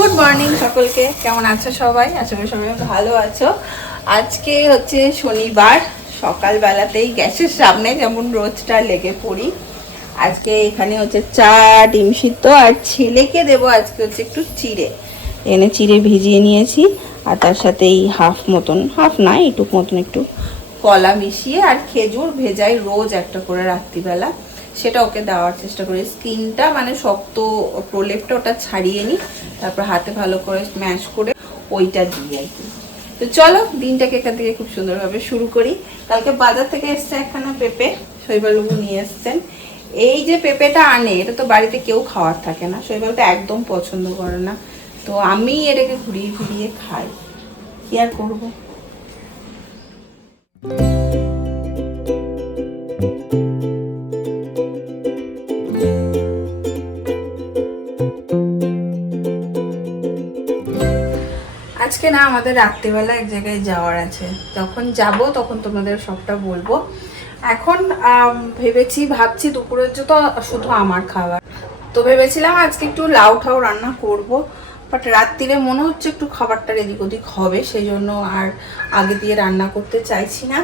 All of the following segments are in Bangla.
গুড মর্নিং সকলকে। কেমন আছো সবাই? আশা করি সবাই ভালো আছো। আজকে হচ্ছে শনিবার, সকালবেলাতেই গ্যাসের সামনে যেমন রোজটা লেগে পড়ি, আজকে এখানে হচ্ছে চা, ডিম সিদ্ধ, আর ছেলেকে দেবো আজকে হচ্ছে একটু চিড়ে। এনে চিড়ে ভিজিয়ে নিয়েছি, আর তার সাথে এই হাফ মতন, হাফ না, এইটুক মতন একটু কলা মিশিয়ে, আর খেজুর ভেজাই রোজ একটা করে রাত্রিবেলা। সেটা ওকে দেওয়ার চেষ্টা করি। স্কিনটা মানে শক্ত প্রলেপটা ওটা ছাড়িয়ে নিই, তারপর হাতে ভালো করে স্ম্যাশ করে ওইটা দিই আর কি। তো চলো, দিনটাকে এখান থেকে খুব সুন্দরভাবে শুরু করি। কালকে বাজার থেকে এসছে একখানা পেঁপে শৈবালবাবু নিয়ে এসছেন। এই যে পেঁপেটা আনে, এটা তো বাড়িতে কেউ খাওয়ার থাকে না শৈবালটা একদম পছন্দ করে না। তো আমি এটাকে ঘুরিয়ে ঘুরিয়ে খাই। কি আর করব? আজকে না আমাদের রাত্রিবেলা এক জায়গায় যাওয়ার আছে। যখন যাব তখন তোমাদের সবটা বলব। এখন ভেবেছি, ভাবছি দুপুরের তো শুধু আমার খাবার। তো ভেবেছিলাম আজকে একটু লাউ ঠাউ রান্না করব বাট রাত্রিরে মনে হচ্ছে একটু খাবারটা এদিক ওদিক হবে, সেই জন্য আর আগে দিয়ে রান্না করতে চাইছি না।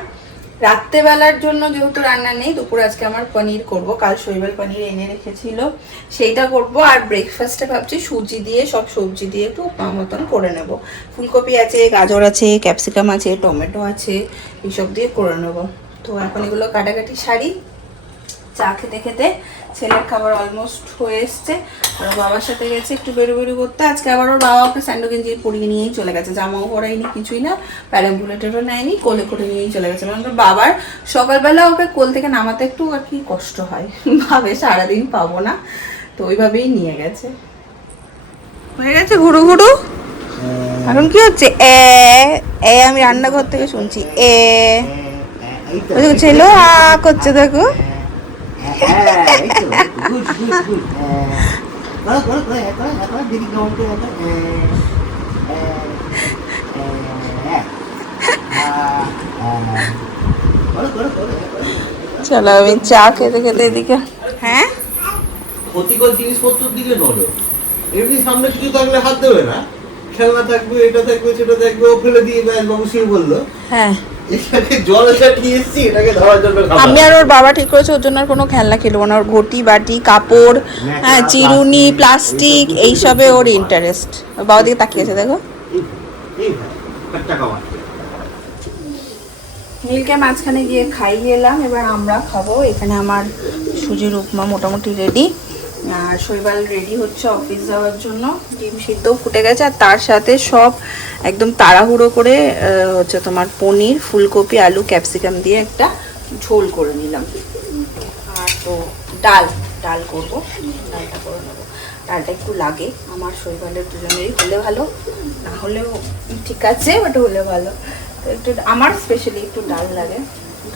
রাত্রেবেলার জন্য যেহেতু রান্না নেই, দুপুর আজকে আমার পনির করব। কাল শৈবাল পনির এনে রেখেছিল। সেইটা করব আর ব্রেকফাস্টে ভাবছি সুজি দিয়ে, সব সবজি দিয়ে একটু উপমা মতন করে নেব। ফুলকপি আছে, গাজর আছে ক্যাপসিকাম আছে, টমেটো আছে, এইসব দিয়ে করে নেব। তো এখন এগুলো কাটাকাটি শাড়ি চা খেতে খেতে ছেলের খাবার অলমোস্ট হয়ে এসছে। ওর বাবার সাথে গেছে একটু বেরো বেরো করতে। আজকে আবার ওর বাবা ওকে স্যান্ডো গেঞ্জি পরিয়ে নিয়েই চলে গেছে। জামাও পরাইনি কিছুই না। প্যারাম্বুলেটেরও নেয়নি কোলে করে নিয়েই চলে গেছে। মানে ওর বাবার সকালবেলা ওকে কোল থেকে নামাতে একটু আর কি কষ্ট হয়। ভাবে সারাদিন পাবো না তো ওইভাবেই নিয়ে গেছে। হয়ে গেছে ঘুরু ঘুরু? এখন কি হচ্ছে? এ এ আমি রান্নাঘর থেকে শুনছি। এ। ছেলে আ করছে দেখো। চলো আমি চা খেতে খেতে এদিকে। হ্যাঁ? ক্ষতিকর জিনিসপত্রের দিকে নজর। এমনি সামনে কিছু থাকলে হাত দেবে না। খেলনা থাকবে এটা থাকবে সেটা থাকবে ও ফেলে দিয়ে ব্যাস বাবু শুয়ে বলল হ্যাঁ। আমি আর ওর বাবা ঠিক করেছে ওর জন্য আর কোনো খেলনা খেলব না। ওর ঘটি বাটি কাপড় হ্যাঁ চিরুনি প্লাস্টিক এইসবে ওর ইন্টারেস্ট বাবা দিকে তাকিয়েছে দেখো। নীলকে মাঝখানে গিয়ে খাইয়ে এলাম এবার আমরা খাব। এখানে আমার সুজির উপমা মোটামুটি রেডি আর শৈবাল রেডি হচ্ছে অফিস যাওয়ার জন্য। ডিম সিদ্ধ ফুটে গেছে আর তার সাথে সব একদম তাড়াহুড়ো করে হচ্ছে তোমার পনির, ফুলকপি, আলু ক্যাপসিকাম দিয়ে একটা ঝোল করে নিলাম। আর তো ডাল ডাল করব। ডালটা করে নেব। ডালটা একটু লাগে, আমার শৈবালের দুজনেরই হলে ভালো, না হলেও ঠিক আছে বাট হলে ভালো। তো একটু, আমার স্পেশালি একটু ডাল লাগে।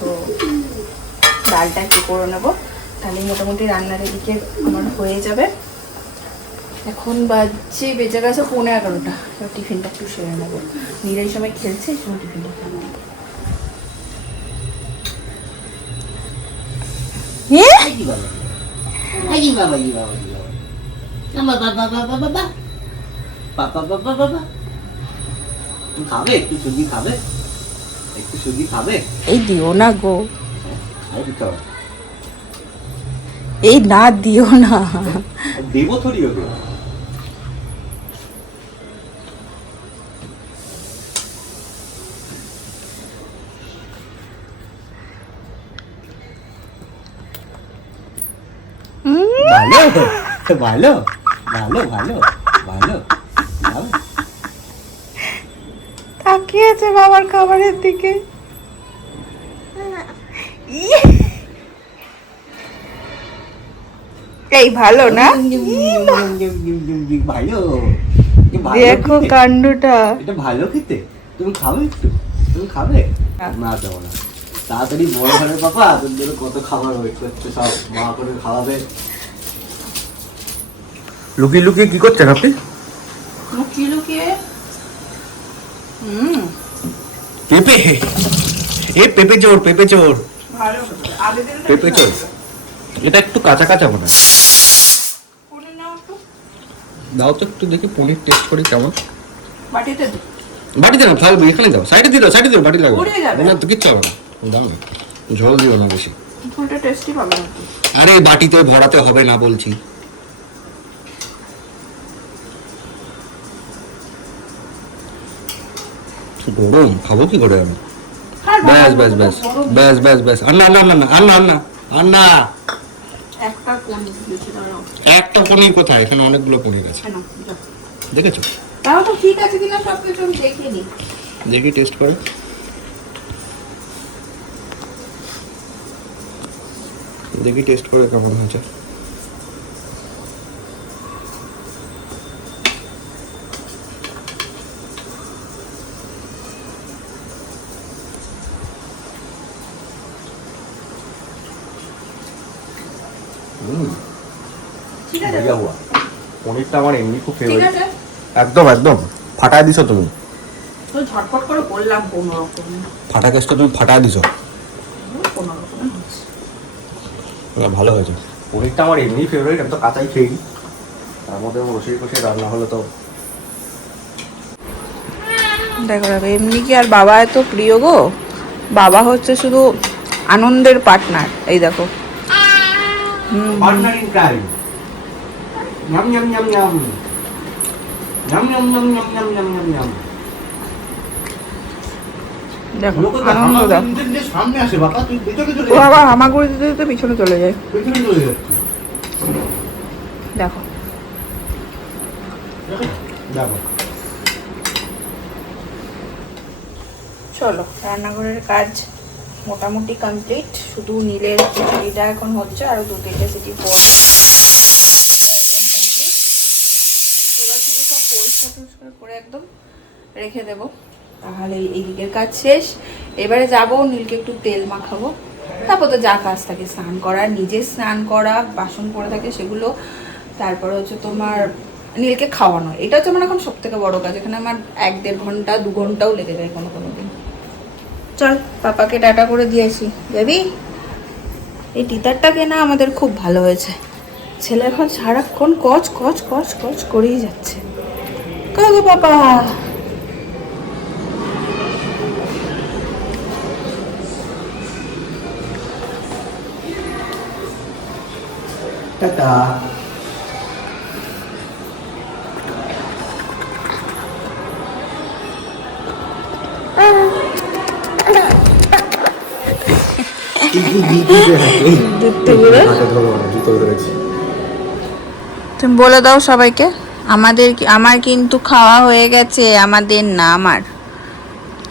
তো ডালটা একটু করে নেব। তাহলে মোটামুটি রান্নার এদিকে আমার হয়ে যাবে এখন বাজছে বেজে গেছে পৌনে এগারোটা এবার টিফিনটা একটু সেরে নেব নীরা এই সময় খেলছে এই সময় টিফিনটা খেয়ে নেব এই বাবা? এই কি বাবা, এই বাবা, এই বাবা। না, বাবা, বাবা, বাবা, বাবা। বাবা, বাবা, বাবা। তুমি খাবে একটু সুজি খাবে একটু সুজি খাবে এই দিও না গো খাবে দিতে হবে। এই না দিও না। দেবো থরি ওকে ভালো ভালো ভালো ভালো ভালো ভালো। তাকিয়ে আছে বাবার খাবারের দিকে। ইয়ে! এই ভালো না ভালো দেখো। কাণ্ডটা এটা ভালো খেতে তুমি খাবে একটু তুমি খাবে হ্যাঁ। না দেবো না তাড়াতাড়ি বড় হবে পাপা তোর জন্য কত খাবার ওয়েট করছে সব মা করে খাওয়াবে লুকিয়ে লুকিয়ে কি করছেন আপনি লুকিয়ে লুকিয়ে হুম পেঁপে এ পেঁপে চোর পেঁপে চোর পেঁপে চোর এটা একটু কাঁচা কাঁচা মনে হয় দাও তো একটু দেখি পনির টেস্ট করি কেমন। বাটিতে। বাটিতে না থাকবে এখানে দাও সাইডে দাও সাইডে দিও বাটি লাগবে। না তো কিচ্ছু হবে না। দাও না ঝোল দিও না বেশি। ফুলটা টেস্টি পাবে না। আরে বাটিতে ভরাতে হবে না বলছি। গরম খাব কি করে আমি? ব্যাস ব্যাস ব্যাস। ব্যাস ব্যাস ব্যাস। আন্না আন্না আন্না আন্না আন্না। আন্না একটা কোন দিয়েছি দাঁড়াও একটা পনির কোথায় এখানে অনেকগুলো পনির আছে দেখেছ? তাও তো ঠিক আছে কিনা সব কিছু আমি দেখে নিই দেখি টেস্ট করে। দেখি টেস্ট করে কেমন হয়েছে হুম পনিরটা আমার এমনি খুব ফেভারিট একদম একদম। ফাটায় তুমি। তুমি ফাটায় ভালো হয়েছে। পনিরটা আমার এমনি ফেভারিট তার মধ্যে কষিয়ে রান্না হলো তো। দেখো দেখো এমনি কি আর বাবা এত প্রিয় গো? বাবা হচ্ছে শুধু আনন্দের পার্টনার এই দেখো। Nhâm nhâm nhâm nhâm Nhâm nhâm nhâm nhâm nhâm nhâm nhâm nhâm দেখো আনন্দ দেখো আবার পিছনে চলে যায়। চলো রান্নাঘরের কাজ মোটামুটি কমপ্লিট। শুধু নীলের সিটিটা এখন হচ্ছে আরও দু তিনটে সিটি পড়বে। এবার শুধু সব পরিষ্কার টরিষ্কার করে একদম রেখে দেবো। তাহলে এই দিকের কাজ শেষ। এবারে যাব, নীলকে একটু তেল মাখাবো। তারপর তো যা কাজ থাকে, স্নান করা, নিজে স্নান করা, বাসন পড়ে থাকে সেগুলো। তারপরে হচ্ছে তোমার নীলকে খাওয়ানো। এটা হচ্ছে আমার এখন সব থেকে বড় কাজ। এখানে আমার এক দেড় ঘণ্টা, দু ঘন্টাও লেগে যায় কোনো কোনো দিন। চল, পাপাকে টাটা করে দিয়েছি যাবি? এই টিতারটা কেনা আমাদের খুব ভালো হয়েছে। ছেলে এখন সারাক্ষণ কচ কচ কচ কচ করেই যাচ্ছে কই গো পাপা টাটা তুমি বলে দাও সবাইকে। আমাদের আমার কিন্তু খাওয়া হয়ে গেছে, আমাদের না আমার।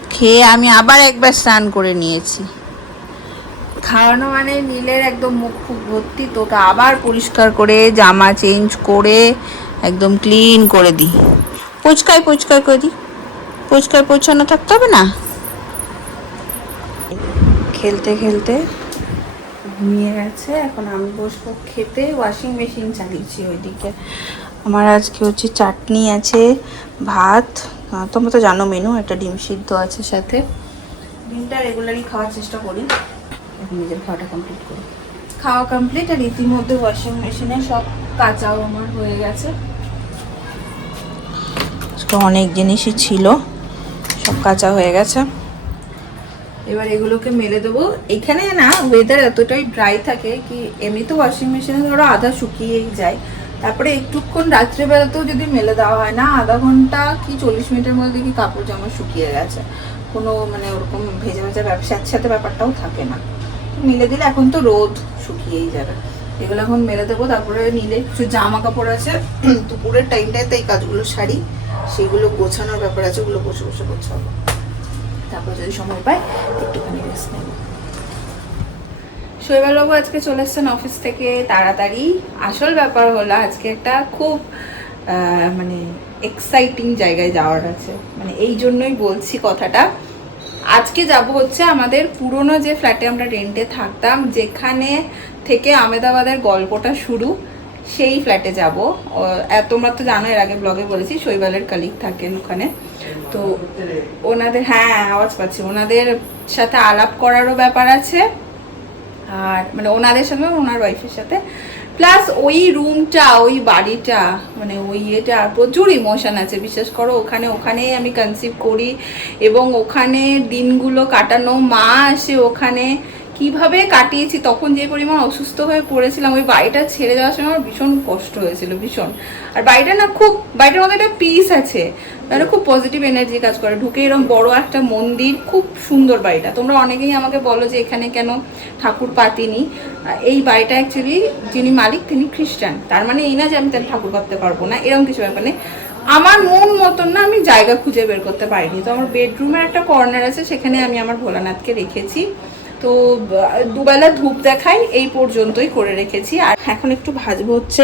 খেয়ে আমি আবার একবার স্নান করে নিয়েছি। খাওয়ানো মানে নীলের একদম মুখ ফুক ভর্তি, তো ওটা আবার পরিষ্কার করে, জামা চেঞ্জ করে, একদম ক্লিন করে দিই। পরিষ্কার পরিষ্কার করে দিই। পরিষ্কার পরিচ্ছন্ন থাকতে হবে না? খেলতে খেলতে ঘুমিয়ে গেছে, এখন আমি বসবো খেতে। ওয়াশিং মেশিন চালিয়েছি ওইদিকে। আমার আজকে হচ্ছে চাটনি আছে, ভাত। তোমরা তো জানো মেনু একটা ডিম সিদ্ধ আছে সাথে। ডিমটা রেগুলারই খাওয়ার চেষ্টা করি। নিজের খাওয়াটা কমপ্লিট করি। খাওয়া কমপ্লিট আর ইতিমধ্যে ওয়াশিং মেশিনে সব কাঁচাও আমার হয়ে গেছে। অনেক জিনিসই ছিল, সব কাঁচা হয়ে গেছে। এবার এগুলোকে মেলে দেবো। এখানে না ওয়েদার এতটাই ড্রাই থাকে কি এমনি তো ওয়াশিং মেশিনে ধরো আধা শুকিয়েই যায়। তারপরে একটুক্ষণ রাত্রেবেলাতেও যদি মেলে দেওয়া হয়, না আধা ঘণ্টা কি চল্লিশ মিনিটের মধ্যে দেখি কাপড় জামা শুকিয়ে গেছে। কোনো মানে ওরকম ভেজা ভেজা ব্যবসা একসাথে ব্যাপারটাও থাকে না। মেলে দিলে এখন তো রোদ শুকিয়েই যাবে। এগুলো এখন মেলে দেবো, তারপরে নিলে কিছু জামা কাপড় আছে। দুপুরের টাইমটাতে এই কাজগুলো সারি। সেগুলো গোছানোর ব্যাপার আছে, ওগুলো বসে বসে গোছাবো। তারপর যদি সময় পাই, একটুখানি রেস্ট নেব। শৈবালবাবু আজকে চলে এসছেন অফিস থেকে, তাড়াতাড়ি। আসল ব্যাপার হলো, আজকে একটা খুব মানে এক্সাইটিং জায়গায় যাওয়ার আছে। মানে এই জন্যই বলছি কথাটা। আজকে যাব হচ্ছে আমাদের পুরনো যে ফ্ল্যাটে আমরা রেন্টে থাকতাম, যেখানে থেকে আমেদাবাদের গল্পটা শুরু। সেই ফ্ল্যাটে যাব। তোমরা তো জানো, এর আগে ব্লগে বলেছি, শৈবালের কালিক থাকেন ওখানে। তো ওনাদের হ্যাঁ আওয়াজ পাচ্ছি। ওনাদের সাথে আলাপ করারও ব্যাপার আছে। আর মানে ওনাদের সঙ্গে ওনার ওয়াইফের সাথে। প্লাস ওই রুমটা ওই বাড়িটা মানে ওই এটা প্রচুর ইমোশন আছে। বিশেষ করো, ওখানে, ওখানেই আমি কনসিভ করি। এবং ওখানে দিনগুলো কাটানো, মা আসে ওখানে। কীভাবে কাটিয়েছি, তখন যে পরিমাণ অসুস্থ হয়ে পড়েছিলাম, ওই বাড়িটা ছেড়ে যাওয়ার সময় আমার ভীষণ কষ্ট হয়েছিল, ভীষণ। আর বাড়িটা না খুব, বাড়িটার মধ্যে একটা পিস আছে মানে খুব পজিটিভ এনার্জি কাজ করে। ঢুকে এরকম বড় একটা মন্দির, খুব সুন্দর বাড়িটা। তোমরা অনেকেই আমাকে বলো যে এখানে কেন ঠাকুর পাতিনি। এই বাড়িটা অ্যাকচুয়ালি যিনি মালিক, তিনি খ্রিস্টান। তার মানে এই না যে আমি তার ঠাকুর পাততে পারব না এরকম কিছু ব্যাপার নেই। আমার মন মতন না আমি জায়গা খুঁজে বের করতে পারিনি। তো আমার বেডরুমের একটা কর্নার আছে, সেখানে আমি আমার ভোলানাথকে রেখেছি। তো দুবেলা ধূপ দেখাই, এই পর্যন্তই করে রেখেছি। আর এখন একটু ভাজবো হচ্ছে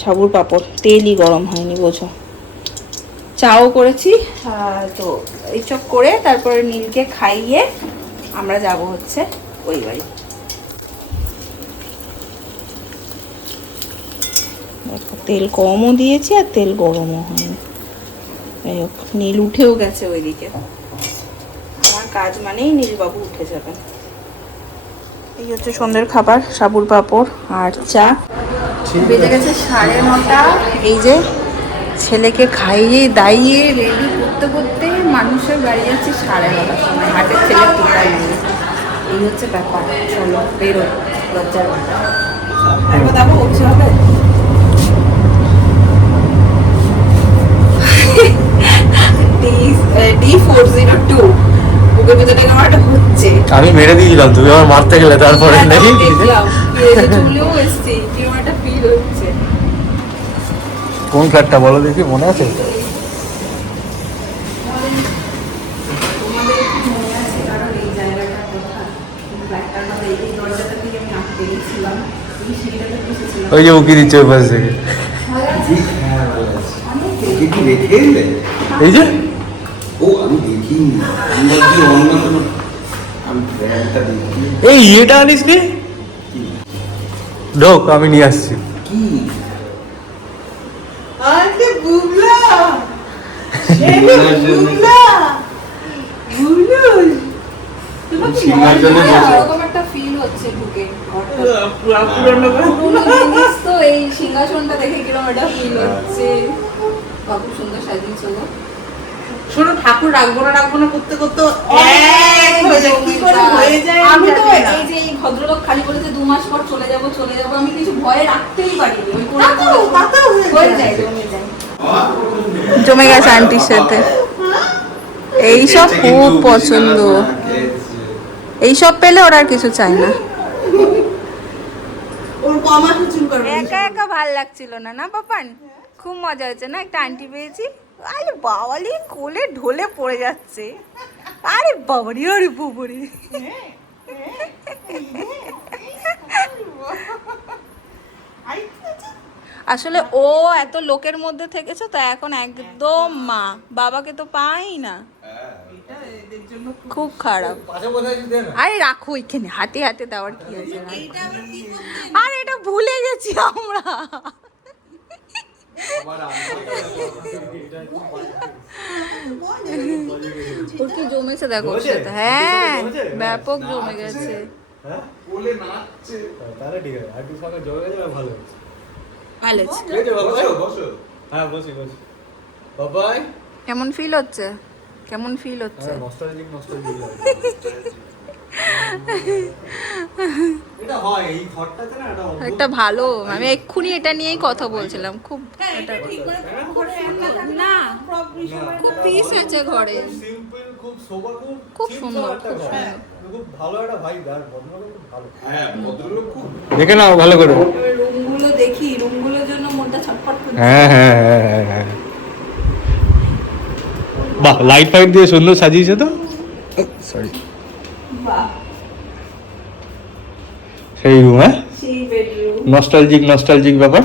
সাবুর পাঁপড়। তেলই গরম হয়নি, বোঝো। চাও করেছি তো এইসব করে তারপরে নীলকে খাইয়ে আমরা যাব হচ্ছে ওই বাড়ি। তেল কমও দিয়েছি আর তেল গরমও হয়নি। যাই হোক, নীল উঠেও গেছে ওইদিকে। আমার কাজ মানেই নীলবাবু উঠে যাবেন। এই হচ্ছে সন্ধ্যের খাবার সাবুর পাঁপড় আর চা। বেজে গেছে সাড়ে নটা। এই যে ছেলেকে খাইয়ে দাইয়ে রেডি করতে করতে মানুষের বাড়ি যাচ্ছে সাড়ে নটার সময়। হাটের ছেলে এই হচ্ছে ব্যাপার। চলো বেরো লজ্জার ব্যাপার একবার দেখো উঠছে হবে ডি ফোর জিরো টু বুকের ভিতরে কেমন একটা হচ্ছে আমি মেরে দিয়েছিলাম তুমি আমার মারতে গেলে তারপরে হ্যাঁ, হচ্ছে। কোন ফ্ল্যাটটা বলো দেখি মনে আছে? ওই যে উকি দিচ্ছে ওই পাশ থেকে। এলে? এই যে ও আমি দেখিনি। এই ইয়েটা আনিস নি? ঢোক আমি নিয়ে আসছি। কি? আরে বুবলা! বুবলা! সিংহাসনে বসে। এরকম একটা ফিল হচ্ছে ঢুকে তো এই সিংহাসনটা দেখে কীরকম একটা ফিল হচ্ছে। বাবু সুন্দর সাজিয়েছো গো। শোনো ঠাকুর রাখব না রাখব না করতে করতে হয়ে হয়ে আমি তো এই যে এই ভদ্রলোক খালি বলেছে দু মাস পর চলে যাব চলে যাব আমি কিছু ভয়ে রাখতেই পারিনি। জমে গেছে আন্টির সাথে। এইসব খুব পছন্দ। এইসব পেলে ওরা আর কিছু চায় না। একা একা ভালো লাগছিল না না পাপান? খুব মজা হয়েছে না? একটা আন্টি পেয়েছি। আরে বাবালি কোলে ঢলে পড়ে যাচ্ছে। আরে বাবারি আরে বাবারি। আসলে ও এত লোকের মধ্যে থেকেছে তো এখন একদম মা। বাবাকে তো পাই না। খুব খারাপ। আরে রাখো এখানে হাতে হাতে দেওয়ার কি আছে। আরে এটা ভুলে গেছি আমরা। ওর কি জমেছে দেখো ওর হ্যাঁ ব্যাপক জমে গেছে। তাহলে ঠিক আছে। আন্টির সঙ্গে জমে গেলে ভালো ভালো হ্যাঁ বসি বসি। বাবাই। কেমন ফিল হচ্ছে? কেমন ফিল হচ্ছে? নস্টালজিক নস্টালজিক একটা ভালো আমি এক্ষুনি এটা নিয়েই কথা বলছিলাম খুব এটা না খুব পিস আছে ঘরে। খুব সুন্দর, খুব সুন্দর। ভালো হ্যাঁ দেখে নাও ভালো করে। রুমগুলো দেখি রুমগুলোর জন্য মনটা ছটফট হ্যাঁ হ্যাঁ হ্যাঁ হ্যাঁ হ্যাঁ। বাহ লাইট ফাইট দিয়ে সুন্দর সাজিয়েছে তো? সরি সেই রুম হ্যাঁ? নস্টালজিক নস্টালজিক ব্যাপার?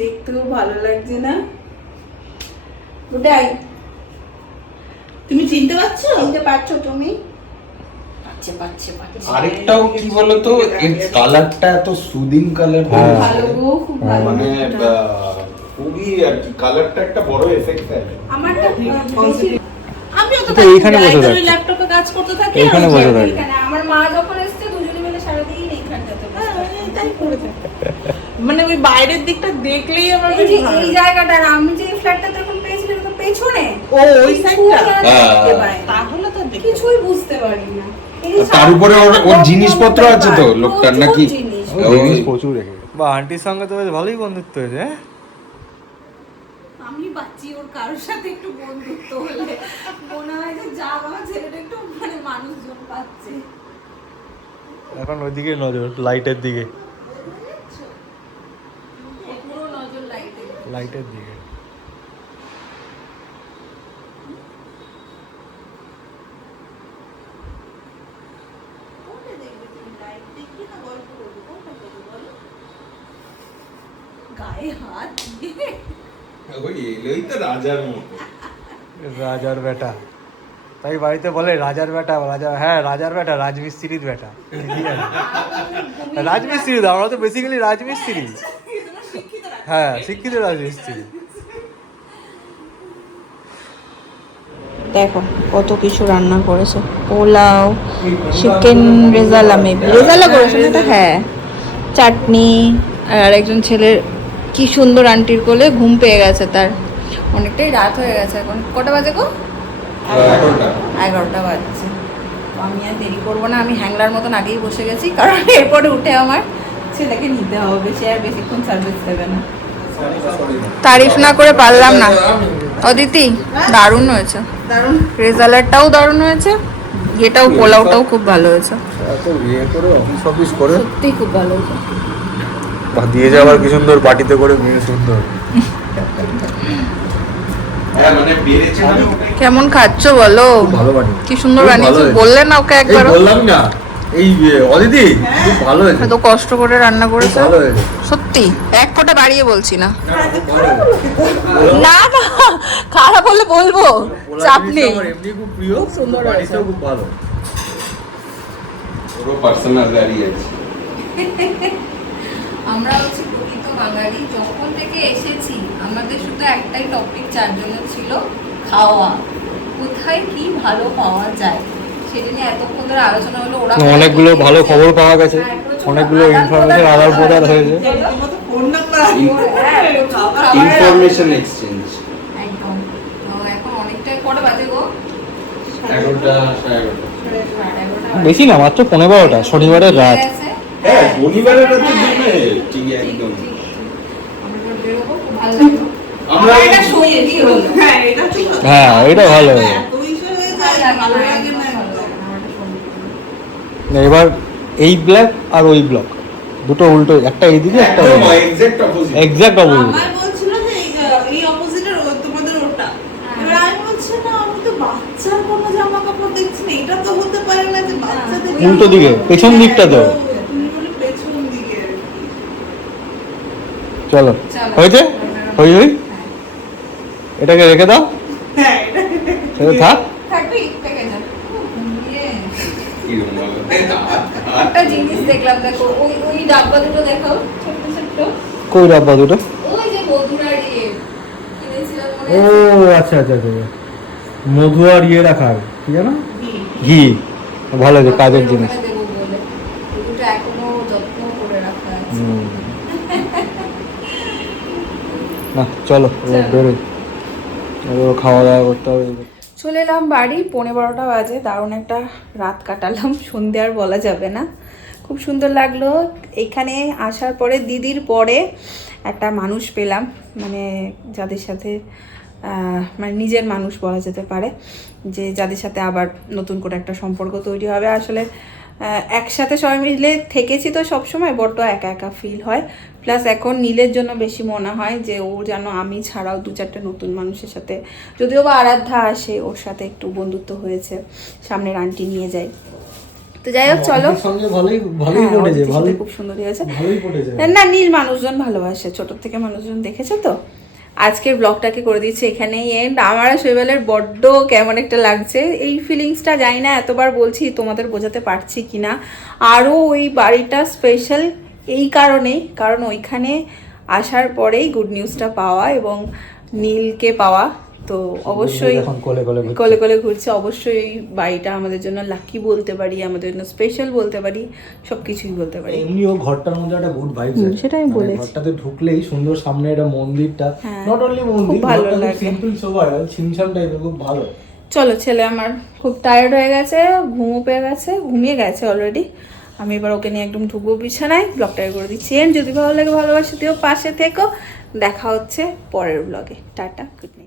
দেখতেও ভালো লাগছে না। ওটাই। তুমি চিনতে পারছ? চিনতে পারছ তুমি? পাচ্ছে পাচ্ছে পাচ্ছে আরেকটাও কি বলতো? এর কালারটা এত সুদিং কালার। হ্যাঁ। ভালো খুব ভালো মানে আহ, খুবই আর কি কালারটা একটা বড় এফেক্ট দেয়। আমারটা আমিও তো এইখানে বসে থাকো। ল্যাপটপে কাজ করতে থাকি এইখানে বসে থাকো। এখানে। আমার মা যখন এসছে দুজনে মাথায় পড়েছে মানে ওই বাইরের দিকটা দেখলেই আমার এই বেশ ভালো এই জায়গাটা আর আমি যে ফ্ল্যাটটা তখন পেয়েছিলাম তো পেছনে ও ওই সাইডটা না। তাহলে তো কিছুই বুঝতে পারি না তার উপরে ওর- ওর জিনিসপত্র আছে তো, লোকটার নাকি? জিনিস। প্রচুর রেখে বা আন্টির সঙ্গে তো বেশ ভালোই বন্ধুত্ব হয়েছে হ্যাঁ? আমি পাচ্ছি ওর কারোর সাথে একটু বন্ধুত্ব হলে। মনে হয় যে যা আমার ছেলেটা একটু মানে মানুষজন পাচ্ছে। এখন ওইদিকে নজর লাইটের দিকে। লাইটের দিকে গায়ে হাত দিয়ে ওই এলোই তো রাজার মতো। রাজার বেটা। তাই বাড়িতে বলে রাজার বেটা রাজা হ্যাঁ রাজার বেটা রাজমিস্ত্রির বেটা। রাজমিস্ত্রি তো আমরা তো বেসিক্যালি রাজমিস্ত্রি। হ্যাঁ শিক্ষিত রাজমিস্ত্রি। দেখো কত কিছু রান্না করেছে। পোলাও চিকেন রেজালা মেবি রেজালা করেছে না হ্যাঁ। চাটনি আর একজন ছেলের কি সুন্দর আন্টির কোলে ঘুম পেয়ে গেছে তার। অনেকটাই রাত হয়ে গেছে এখন। কটা বাজে গো? এগারোটা। বাজছে। আমি আর দেরি করব না আমি হ্যাংলার মতন আগেই বসে গেছি কারণ এরপরে উঠে আমার ছেলেকে নিতে হবে সে আর বেশিক্ষণ সার্ভিস দেবে না। তারিফ না করে পারলাম না। অদিতি দারুণ হয়েছে। দারুণ। রেজাল্টটাও দারুণ হয়েছে। এটাও পোলাওটাও খুব ভালো হয়েছে। এত বিয়ে করে অফিস অফিস করে? সত্যিই খুব ভালো হয়েছে। দিয়ে যাওয়ার কি সুন্দর বাটিতে করে বিয়ে সুন্দর? হ্যাঁ মানে মানে কেমন খাচ্ছ বলো? ভালো কি সুন্দর বানিয়েছো? বললে না ওকে একবার বললাম না এই অদিতি খুব ভালো হয়েছে। এত কষ্ট করে রান্না করেছে? ভালো হয়েছে। সত্যি? এক ফোঁটা বাড়িয়ে বলছি না। না, খারাপ হলে বলব। চাপ নেই। এমনি খুব প্রিয় সুন্দর বাড়িতেও খুব ভালো। ওরও পার্সোনাল গাড়ি আছে। আমরা হচ্ছে প্রকৃত বাঙালি যখন থেকে এসেছি আমাদের শুধু একটাই টপিক চারজনের ছিল খাওয়া। কোথায় কি ভালো পাওয়া যায়? সেটা নিয়ে এতক্ষণ ধরে আলোচনা হলো ওরা অনেকগুলো ভালো খবর পাওয়া গেছে। হ্যাঁ, অনেকগুলো ইনফরমেশন আদান প্রদান হয়েছে। হ্যাঁ, ইনফরমেশন এক্সচেঞ্জ। একদম। এখন অনেকটাই কটা বাজে গো? এগারোটা সাড়ে এগারোটা। সাড়ে এগারোটা। বেশি না মাত্র পনেরো বারোটা শনিবারের রাত। আছে? হ্যাঁ শনিবারের রাতে জমে? ঠিক একদম ঠিক, ঠিক। আমরা এবার। হ্যাঁ এটা। হ্যাঁ ভালো। হয়ে এই ব্লক আর ওই ব্লক। দুটো উল্টো একটা এইদিকে একটা ওইদিকে। এক্সাক্ট অপোজিট এক্সাক্ট অপোজিট আমায় বলছিল যে এই এই চলো। হয়েছে? হই হই। এটাকে রেখে দাও। হ্যাঁ এটা এটা থাক। থাকবি? থেকে যা। ইয়ে, একটা জিনিস দেখলাম দেখো ওই ওই ডাব্বা দুটো দেখো ছোট্ট ছোট্ট। কই ডাব্বা দুটো? ওই যে বধুরার ইয়ে ও আছে? আচ্ছা আচ্ছা আচ্ছা মধু আর ইয়ে রাখার কি জানো ঘি। ভালো কাজের জিনিস। দেবো বলে। ওই দুটো এখনও যত্ন করে রাখা আছে হুম। না চলো বেরোই। খাওয়া দাওয়া করতে হবে। চলে এলাম বাড়ি পৌনে বারোটা বাজে দারুণ একটা রাত কাটালাম সন্ধে আর বলা যাবে না। খুব সুন্দর লাগল। এখানে আসার পরে দিদির পরে একটা মানুষ পেলাম মানে যাদের সাথে আহ, মানে নিজের মানুষ বলা যেতে পারে যে যাদের সাথে আবার নতুন করে একটা সম্পর্ক তৈরি হবে। আসলে একসাথে সবাই মিলে থেকেছি তো সবসময় বড্ড একা একা ফিল হয়। প্লাস এখন নীলের জন্য বেশি মনে হয় যে ও যেন আমি ছাড়াও দু চারটে নতুন মানুষের সাথে যদিও বা আরাধ্যা আসে ওর সাথে একটু বন্ধুত্ব হয়েছে সামনের আন্টি নিয়ে যাই তো যাই হোক চলো। হ্যাঁ, খুব সুন্দর হয়েছে। না নীল মানুষজন ভালোবাসে ছোট থেকে মানুষজন দেখেছে তো? আজকের ব্লগটাকে করে দিচ্ছি এখানেই এন্ড আমার শৈবালের বড্ড কেমন একটা লাগছে। এই ফিলিংসটা জানি না, এতবার বলছি তোমাদের বোঝাতে পারছি কি না আরও ওই বাড়িটা স্পেশাল এই কারণেই কারণ ওইখানে আসার পরেই গুড নিউজটা পাওয়া এবং নীলকে পাওয়া। তো অবশ্যই কোলে কোলে ঘুরছে। কলে কলে ঘুরছে। অবশ্যই বাড়িটা আমাদের জন্য লাকি বলতে পারি আমাদের জন্য স্পেশাল বলতে পারি সব কিছুই বলতে পারি। এমনিও ঘরটার মধ্যে একটা গুড ভাইবস হুম, সেটা আমি বলেছি। ঘরটাতে ঢুকলেই সুন্দর সামনে একটা মন্দিরটা। হ্যাঁ, নট অনলি মন্দির খুব ভালো লাগে। সিম্পল সোবার ছিমছাম টাইপের খুব ভালো। চলো ছেলে আমার খুব টায়ার্ড হয়ে গেছে ঘুমো পেয়ে গেছে ঘুমিয়ে গেছে অলরেডি আমি এবার ওকে নিয়ে একদম ঢুকবো বিছানায় ব্লগটা করে দিচ্ছি। এন্ড যদি ভালো লাগে ভালোবাসে দিও পাশে থেকো। দেখা হচ্ছে পরের ব্লগে টাটা গুড নাইট